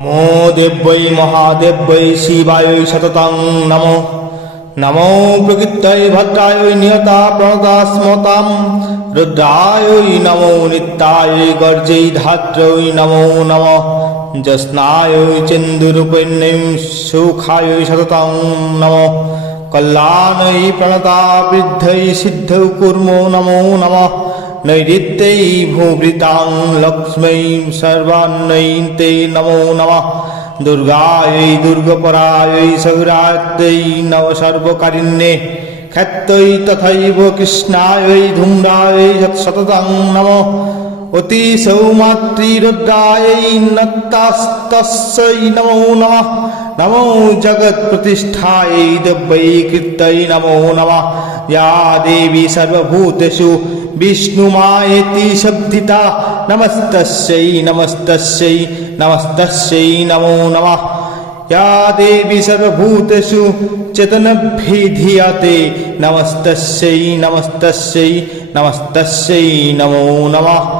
নমো দেব্যৈ মহাদেব্যৈ শিবায় সততং নমো। নমো প্রকৃত্যৈ ভদ্রায় নিয়তা প্রণতা স্মতাম রুদ্রায় নমো নিত্যায় গর্জৈ ধাত্রৈ নমো নম। যস্নায় চন্দুরূপিণীম সুখায় সততং নম। কল্যাণৈ প্রণতা বৃদ্ধৈ সিদ্ধৌ কুর্মো নমো নমঃ। नैऋत्यै भूभृतां लक्ष्मीं सर्वान्नै ते नमो नमः दुर्गायै दुर्गपरायै सगुरात्यै नवसर्वकारिण्ये ক্ষেত্রই তথৈব কৃষ্ণায় ধূম্রায় সততং নমঃ অতি সৌমাতৃরুদ্রায়ৈ নত্তাস্তস্যৈ নমো নমঃ নমো জগৎপ্রতিষ্ঠাयै দব্যৈ কীর্তৈ নমো নমঃ या देवी सर्वभूतेषु विष्णुमायेति शब्दिता नमस्तस्यै नमस्तस्यै नमस्तस्यै नमो नमः या देवी सर्वभूतेषु चेतनभिधीयते नमस्तस्यै नमस्तस्यै नमस्तस्यै नमो नमः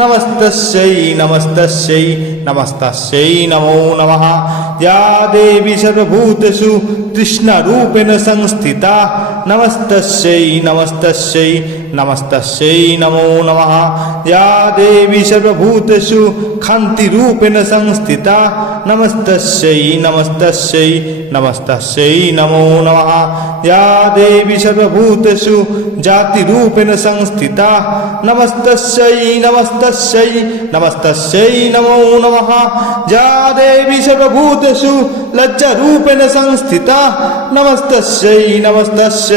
नमस्तस्यै नमस्तस्यै नमस्तस्यै नमो नमः या देवी सर्वभूतेषु तृष्णारूपेण নমস্তস্যই নমস্তস্যই নমস্তস্যই নমো নমঃ ইয়া দেবী সর্বভূতেষু ক্ষান্তিরূপেণ সংস্থিতা নমস্তস্যই নমস্তস্যই নমস্তস্যই নমো নমঃ ইয়া দেবী সর্বভূতেষু জাতিরূপেণ সংস্থিতা নমস্তস্যই নমস্তস্যই নমস্তস্যই নমো নমঃ যা দেবী সর্বভূতেষু লজ্জারূপেণ সংস্থিতা নমস্তস্যই নমস্তস্যই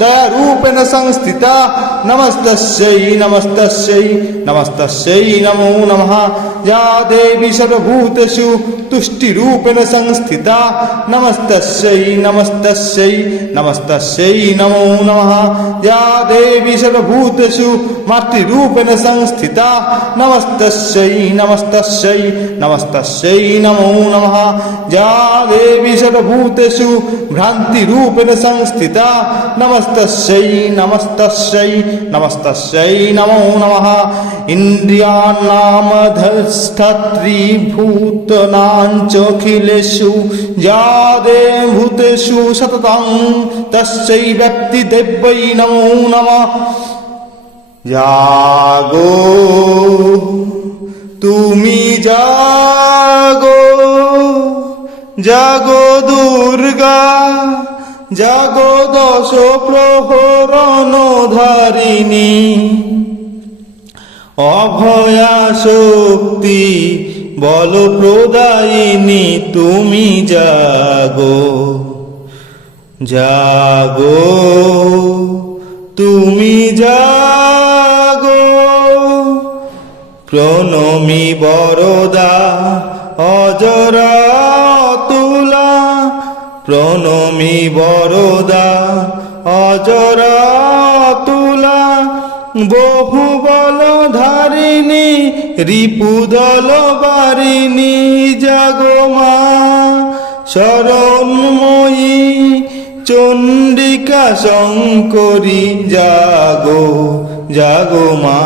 ದಯಾರೂಪೇಣ ಸಂಸ್ಥಿತ ನಮಸ್ತೈ ನಮಸ್ತೈ ನಮಸ್ತೈ ನಮೋ ನಮಃ ಯಾ ದೇವಿ ಸರ್ವಭೂತೇಷು तुष्टिरूपेण संस्थिता नमस्तस्यै नमस्तस्यै नमस्तस्यै नमो नमः या देवी सर्वभूतेषु मातृरूपेण संस्थिता नमस्तस्यै नमस्तस्यै नमस्तस्यै नमो नमः या देवी सर्वभूतेषु भ्रान्तिरूपेण संस्थिता नमस्तस्यै नमस्तस्यै नमस्तस्यै नमो नमः চাঞ্চখিলেষু যাদে ভূতেষু সততং, তস্যৈ ব্যক্তি দেব্যৈ নমো নমঃ। জাগো, তুমি জাগো জাগো দুর্গা, জাগো দশ প্রহরণধারিণী অভয়া শক্তি বল প্রদায়িনী, তুমি জাগো। জাগো, তুমি জাগো। প্রণমী বরদা, অজরা তুলা। প্রণমী বরদা, অজরা তুলা। বহু বল ধারিণী রিপুদল বারিণী জাগো মা, শরণময়ী, চণ্ডিকা শঙ্করী, জাগো জাগো মা,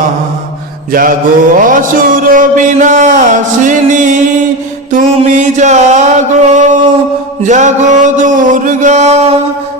জাগো অসুর বিনাশিনী, তুমি জাগো জাগো দুর্গা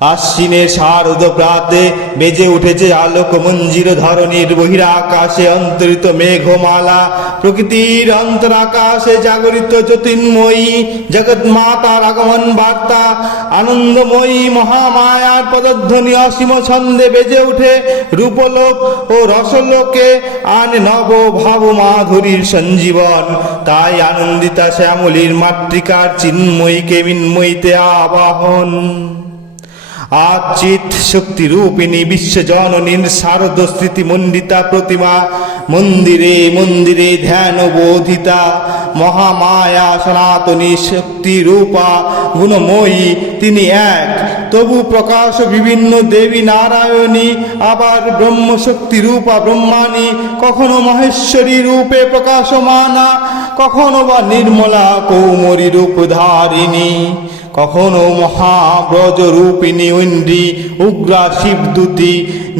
আশ্বিনের শারদ প্রাতে বেজে উঠেছে আলোক মঞ্জির ধরনীর বহিরাকাশে অন্তরিত মেঘমালা। প্রকৃতির অন্তরাকাশে জাগরিত জ্যোতির্ময়ী জগৎ মাতার আগমন বার্তা। আনন্দময়ী মহামায়ার পদধ্বনি অসীম ছন্দে বেজে উঠে রূপলোক ও রসলোকে আন নব ভাব মাধুরীর সঞ্জীবন। তাই আনন্দিতা শ্যামলীর মাতৃকার চিন্ময়ীকে মিন্ময়ীতে আবাহন। আচিত শক্তি রূপিণী বিশ্ব জননীর শারদ স্মৃতি মণ্ডিতা প্রতিমা, মন্দিরে মন্দিরে ধ্যান বোধিতা, মহামায়া সনাতনী শক্তি রূপা গুণময়ী, তিনি এক। তবু প্রকাশ বিভিন্ন দেবী নারায়ণী, আবার ব্রহ্মশক্তি রূপা ব্রহ্মাণী, কখনো মহেশ্বরী রূপে প্রকাশমানা, কখনো বা নির্মলা কৌমরী রূপ ধারিণী কখনো মহাব্রজ রূপিণী ঐন্দ্রী উগ্রা শিবদূতি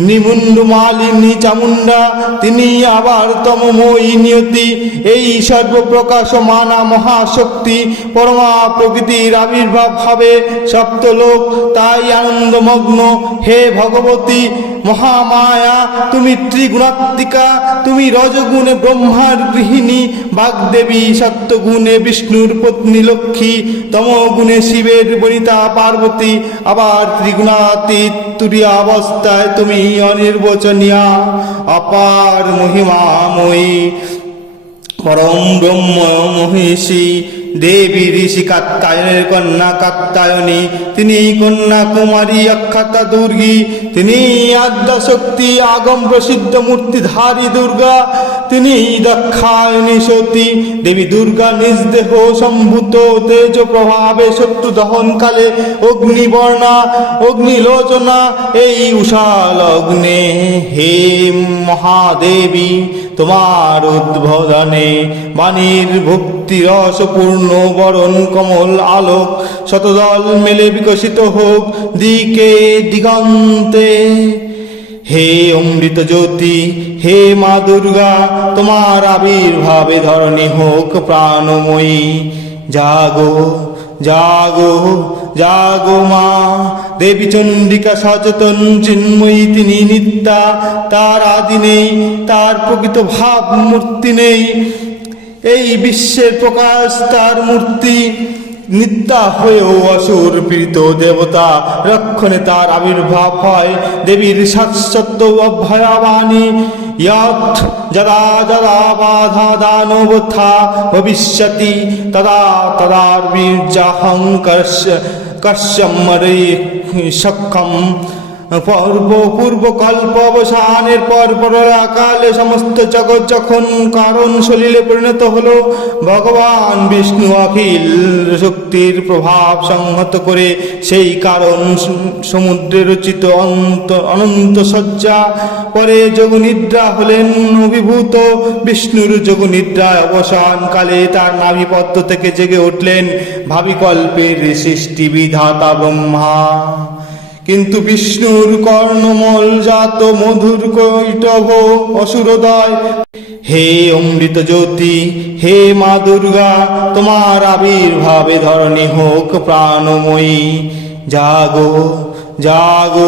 নিমুন্ডু মালিনী চামুন্ডা তিনি আবার তমময়ী নিয়তি। এই সর্বপ্রকাশ মানা মহাশক্তি পরমা প্রকৃতির আবির্ভাব ভাবে সপ্তলোক, তাই আনন্দমগ্ন। হে ভগবতী মহামায়া, তুমি ত্রিগুণাত্মিকা, তুমি রজগুণে ব্রহ্মার গৃহিণী, বাগদেবী সত্যগুণে বিষ্ণুর পত্নী লক্ষ্মী, তমগুণে শিবের বনিতা পার্বতী আবার ত্রিগুণাতীত তুরিয়া অবস্থায় তুমি অনির্বচনীয়া অপার মহিমাময়ী পরম ব্রহ্ম মহিষী দেবী ঋষি কাত্তায়নের কন্যা কাত্তায়নী, তিনি কন্যা কুমারী অক্ষতা দুর্গী, তিনি আদ্যা শক্তি আগম প্রসিদ্ধ মূর্তিধারী দুর্গা, তিনি দক্ষায়নী সতী, দেবী দুর্গা নিজ দেহ সম্ভূত তেজ প্রভাবে শত্রু দহনকালে অগ্নিবর্ণা অগ্নিলোচনা এই উষাল অগ্নে, হে মহাদেবী, তোমার উদ্বোধনে বাণীর ভক্তি রসপূর্ণ বরণ কমল আলোক, শতদল মেলে বিকশিত হোক দিকে দিগন্তে। হে অমৃত জ্যোতি, হে মা দুর্গা, তোমার আবির্ভাবে ধরণী হোক প্রাণময়ী। জাগো জাগো জাগো মা, দেবী চণ্ডিকা সচেতন, চিন্ময়ী তিনি নিত্যা। তার আদি নেই, তার প্রকৃত ভাব মূর্তি নেই। এই বিশ্বের প্রকাশ তার মূর্তি, নিত্যা হয়েও অসুর পীড়িত দেবতা রক্ষণে তার আবির্ভাব হয়। দেবীর শাশ্বত অভয়াবাণী ইয়ৎ যদা বাধা দানবথা ভবিষ্যতি, তদা তদার বীর্যাহং কর্ষ কশ্যমরে সক্ষম। পূর্ব পূর্ব কল্প, অবসানের পর পরকালে সমস্ত জগৎ যখন কারণ সলিলে পরিণত হল, ভগবান বিষ্ণু অখিল শক্তির প্রভাব সংহত করে সেই কারণ সমুদ্রে রচিত অন্ত অনন্ত শয্যা পরে যোগনিদ্রা হলেন অভিভূত। বিষ্ণুর যোগনিদ্রায় অবসান কালে তার নাভিপদ্ম থেকে জেগে উঠলেন ভাবিকল্পের সৃষ্টি বিধাতা ব্রহ্মা। কিন্তু বিষ্ণুর কর্ণমল জাত মধুর কৈটব অসুরদয়। হে অমৃত জ্যোতি, হে মা দুর্গা, তোমার আবির্ভাবে ধরণী হোক প্রাণময়ী। জাগো জাগো।